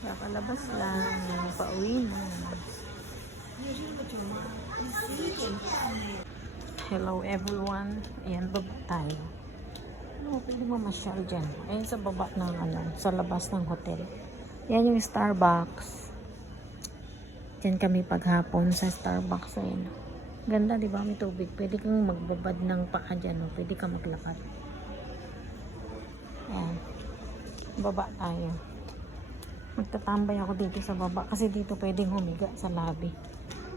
Kakalabas lang. Pauwi na. Hello everyone. Ayan, baba tayo. Ano, pwede mo masyal dyan. Ayan sa baba ng sa labas ng hotel. Yan yung Starbucks. Diyan kami paghapon sa Starbucks. Ayan. Ganda, di ba? May tubig. Pwede kang magbabad ng paa dyan. O. Pwede kang maglakad. Ayan. Baba tayo. Magtatambay ako dito sa baba. Kasi dito pwedeng humiga sa lobby.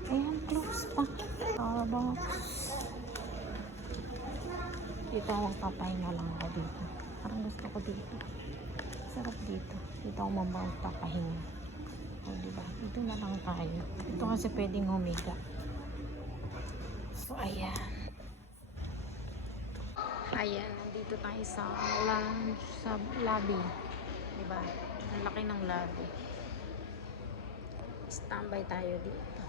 Ayan, close pa. Starbucks. Dito ako magpapahinga lang ako dito. Parang gusto ko dito. Sarap dito. Dito ako magpapahinga. O, diba? Dito na lang tayo. Dito kasi pwedeng humiga. So, ayan. Ayan, nandito tayo sa lounge, sa lobby. Diba? Ang laki ng lobby. Standby tayo dito.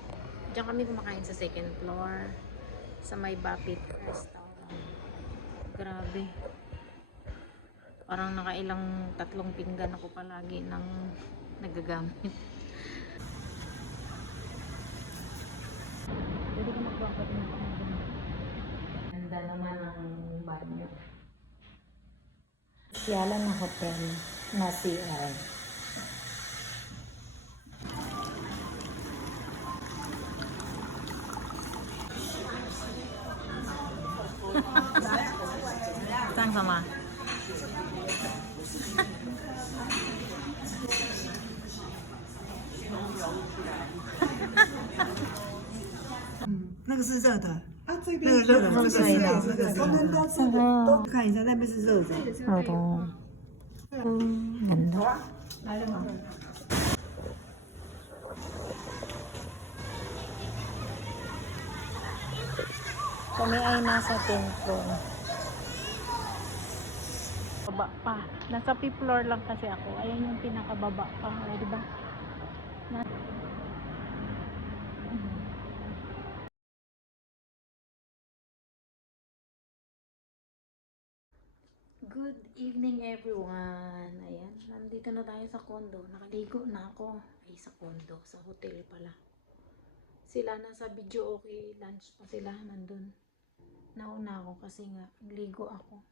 Diyan kami kumakain sa second floor. Sa may Bapit Restaurant. Grabe. Parang nakailang 3 pinggan ako palagi ng nagagamit. Pwede ko magbabat ng pangagano. Ganda naman ang banyo. Siyala na hotel na CR. Saan sama?那个是热的，啊，这边那个热的，这个是热的这个是他们都是都看一下，那边是热的。 Oo. Ganda. 来了吗？ Kami ay nasa 10th floor. Baba pa. Nasa 5th floor lang kasi ako. Ayan yung pinakababa pa. O, diba? Good evening everyone. Ayan. Nandito na tayo sa condo. Nakaligo na ako. Ay, sa condo. Sa hotel pala. Sila nasa video okay. Lunch pa sila nandun. Nauna ako kasi nga nagligo ako.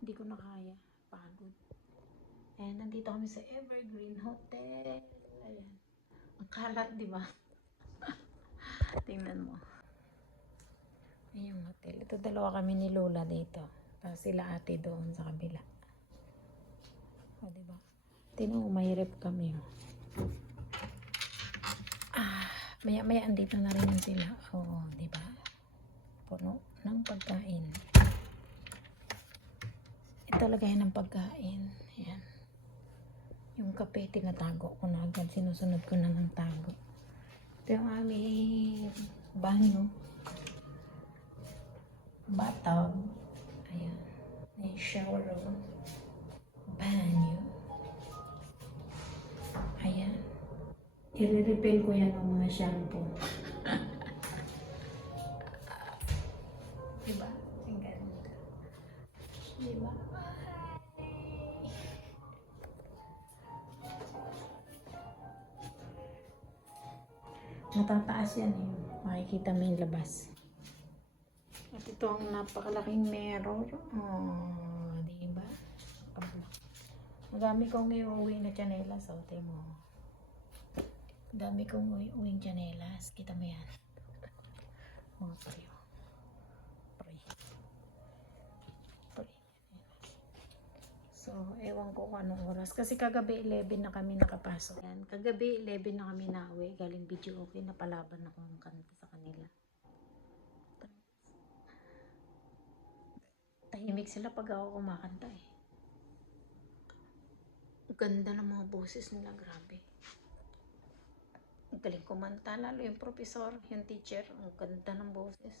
Hindi ko na kaya. Pagod. Ayan, nandito kami sa Evergreen Hotel. Ayan. Ang kalat, di ba? Tingnan mo. Ayan yung hotel. Ito dalawa kami ni Lola dito. Tapos sila ate doon sa kabila. O, di ba? Tingnan mo, mahirap kami. Maya-maya andito na rin sila. O, di ba? Puno ng pagkain. Ito lagay ng pagkain. Ayan. Yung kape, tinatago ko na agad. Sinusunod ko na ng tago. Ito yung aming banyo. Bathtub. Ayan. May shower room. Banyo. Ayan. I-refill ko yan ng mga shampoo. Diba? Ang ganda. Diba? Matataas yan eh. Makikita mo yung labas. At ito ang napakalaking mirror. Oh, diba? Madami kong iuwi na chanelas. O, tayo mo. Madami kong uwing chanelas. Kita mo yan. Oh, pre. So, ewan ko kung anong oras. Kasi kagabi 11 na kami nakapasok. Yan. Kagabi 11 na kami nauwi. Galing video okay. Napalaban ako ng kanta sa kanila. Tahimik sila pag ako kumakanta eh. Ganda ng mga boses nila. Grabe. Ang galing kumanta. Lalo yung professor, yung teacher. Ang ganda ng boses.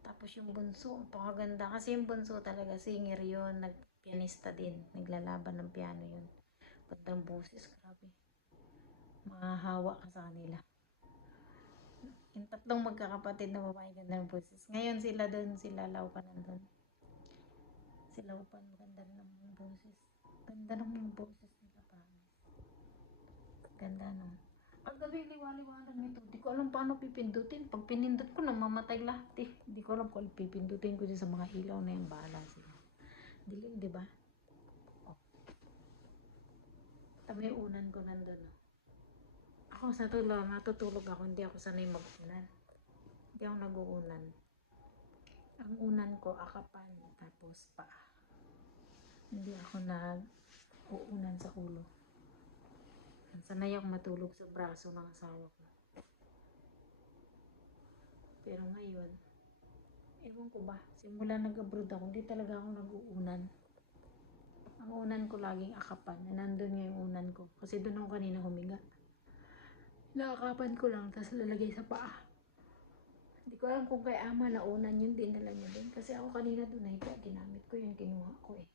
Tapos yung bunso, ang pakaganda. Kasi yung bunso talaga, singer yun. Nagpianista din. Naglalaban ng piano yun. Gandang boses, grabe. Mahahawa ka sa kanila. Yung tatlong magkakapatid na babae, gandang boses. Ngayon sila doon, sila Lau pa nandun. Sila upan, maganda rin ang mga boses. Ganda ng mga boses nila, promise. Ganda, no? Ang gabi, liwaliwanag nito. Di ko alam paano pipindutin. Pag pinindot ko, namamatay lahat eh. Di ko alam kung pipindutin ko dyan sa mga ilaw na yung bahala sila. Dilim, di ba? Oh. Tabi unan ko nandun, no? Ako sa tulog, natutulog ako. Hindi ako sanay mag-unan. Hindi ako nag-uunan. Ang unan ko, akapan, tapos paa. Hindi ako nag-uunan sa ulo. Sanay ako matulog sa braso ng asawa ko. Pero ngayon, ewan ko ba, simula nag-abroad ako, hindi talaga ako nag-uunan. Ang unan ko laging akapan. Nandun nga yung unan ko. Kasi doon ako kanina humiga. Nakakapan ko lang, tapos lalagay sa paa. Hindi ko alam kung kay ama na unan yun, dinala niya din. Kasi ako kanina doon nahiga, ginamit ko yung kinuha ko eh.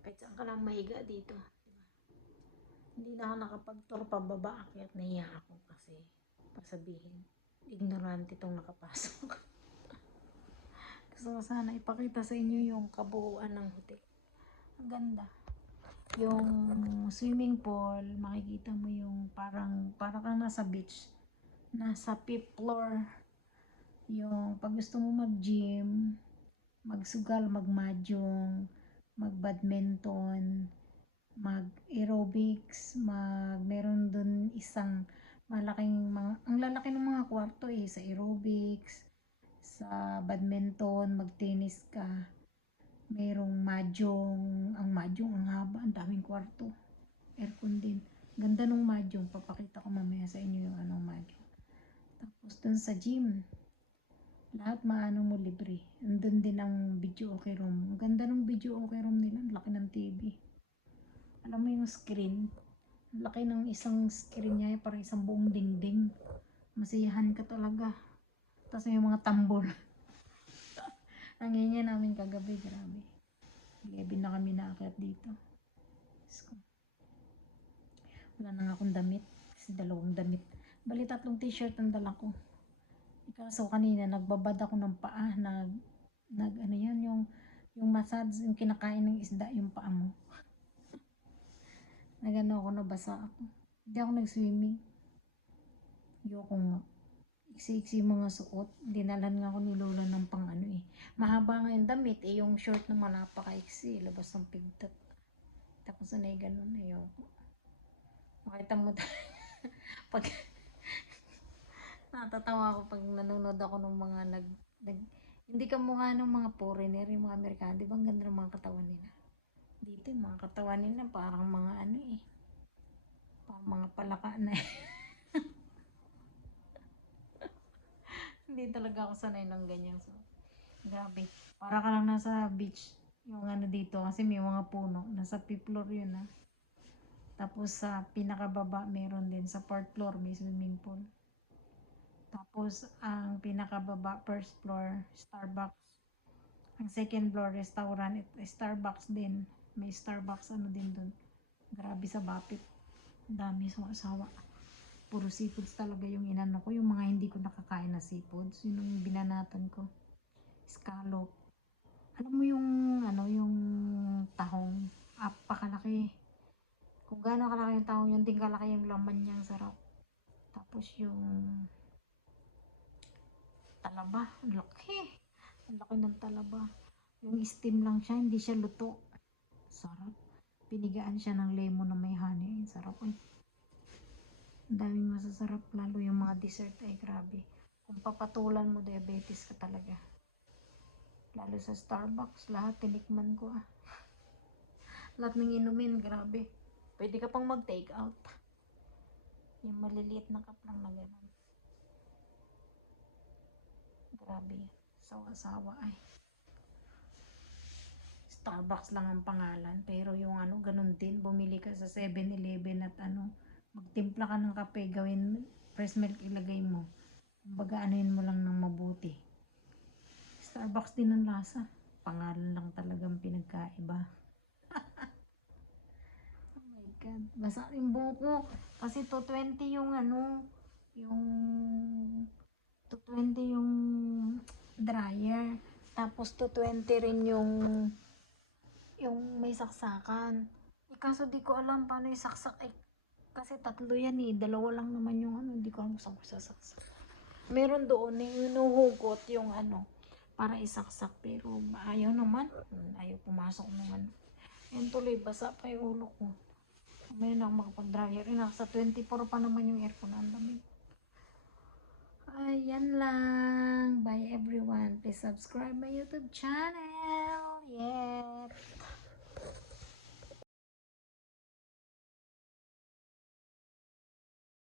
Kahit saan ka lang mahiga dito. Hindi na ako nakapag-tour pababa, kaya't nahiya ako kasi pasabihin, ignorante itong nakapasok. Gusto ko sana ipakita sa inyo yung kabuuan ng hotel. Ang ganda. Yung swimming pool, makikita mo yung parang kang nasa beach. Nasa 5th floor. Yung pag gusto mo mag-gym, magsugal, mag-mahjong, mag-badminton, mag-aerobics, meron dun isang ang lalaki ng mga kwarto eh, sa aerobics, sa badminton, mag-tennis ka, merong mahjong, ang mahjong ang haba, ang daming kwarto, aircon din, ganda nung mahjong, papakita ko mamaya sa inyo yung anong mahjong. Tapos dun sa gym, lahat maano mo libre, andun din ang video okay room, ang ganda ng video okay room nila, ang laki ng TV. Alam mo yung screen, laki ng isang screen niya, parang isang buong dingding. Masiyahan ka talaga. Tapos yung mga tambol. Ang ingay namin kagabi, grabe. 11 na kami naakyat dito. Wala na nga akong damit. Kasi 2 damit. Bali 3 t-shirt ang dala ko. Kaso kanina nagbabad ako ng paa. Ano yan, yung massage, yung kinakain ng isda, yung paa mo. Nagano ako, nabasa ako. Hindi ako nag-swimming. Ayoko nga. Iksi-iksi mga suot. Dinalan nga ako ni Lola ng pang ano eh. Mahaba nga yung damit eh. Yung short naman napaka-iksi. Labas ng pigtat. Tapos sanay ganun. Ayoko. Makita mo pag natatawa ako pag nanonood ako ng mga hindi ka mukha ng mga foreigner, yung mga Amerikano. Di ba ang ganda ng mga katawan nila? Dito yung mga katawan nila parang mga ano eh. Parang mga palaka na eh. Hindi talaga ako sanay ng ganyan. So, grabe. Para ka lang nasa beach. Yung ano dito kasi may mga puno. Nasa 5th floor yun ha. Tapos sa pinakababa meron din. Sa 4th floor may swimming pool. Tapos ang pinakababa, 1st floor, Starbucks. Ang 2nd floor, restaurant, Starbucks din. May Starbucks ano din dun. Grabe sa Bapit. Dami sa asawa. Puro seafoods talaga yung inano ko. Yung mga hindi ko nakakain na seafoods. Yun yung binanatan ko. Scallop. Alam mo yung ano, yung tahong. Apakalaki. Kung gaano kalaki yung tahong, yun din kalaki yung laman niya. Ang sarap. Tapos yung talaba. Ang laki. Ang laki ng talaba. Yung steam lang siya, hindi siya luto. Sarap. Pinigaan siya ng lemon na may honey. Sarap ay. Ang daming masasarap. Lalo yung mga dessert ay grabe. Kung papatulan mo, diabetes ka talaga. Lalo sa Starbucks, lahat tinikman ko ah. Lahat ng inumin, grabe. Pwede ka pang mag-take out. Yung maliliit na cup lang na gano'n. Grabe. Sawa-sawa ay. Starbucks lang ang pangalan. Pero yung ano, ganun din. Bumili ka sa 7-Eleven at ano, magtimpla ka ng kape, gawin fresh milk, ilagay mo. Kumbaga, anuin mo lang ng mabuti. Starbucks din ang lasa. Pangalan lang talagang pinagkaiba. Oh my God. Basa yung buhok ko. Kasi 220 yung ano, yung 220 yung dryer. Tapos 220 rin yung may saksakan. Kaso di ko alam paano isaksak eh. Kasi tatlo yan eh. Dalawa lang naman yung ano. Hindi ko alam saan ko sasaksak. Meron doon yung hinuhugot yung ano. Para isaksak. Pero ayaw naman. Ayaw pumasok naman. Yan tuloy. Basa pa yung ulo ko. May na ako makapag-dryer. Nasa 24 pa naman yung aircon. Ang lamig. Ayan lang. Bye everyone. Please subscribe my YouTube channel. Yeah.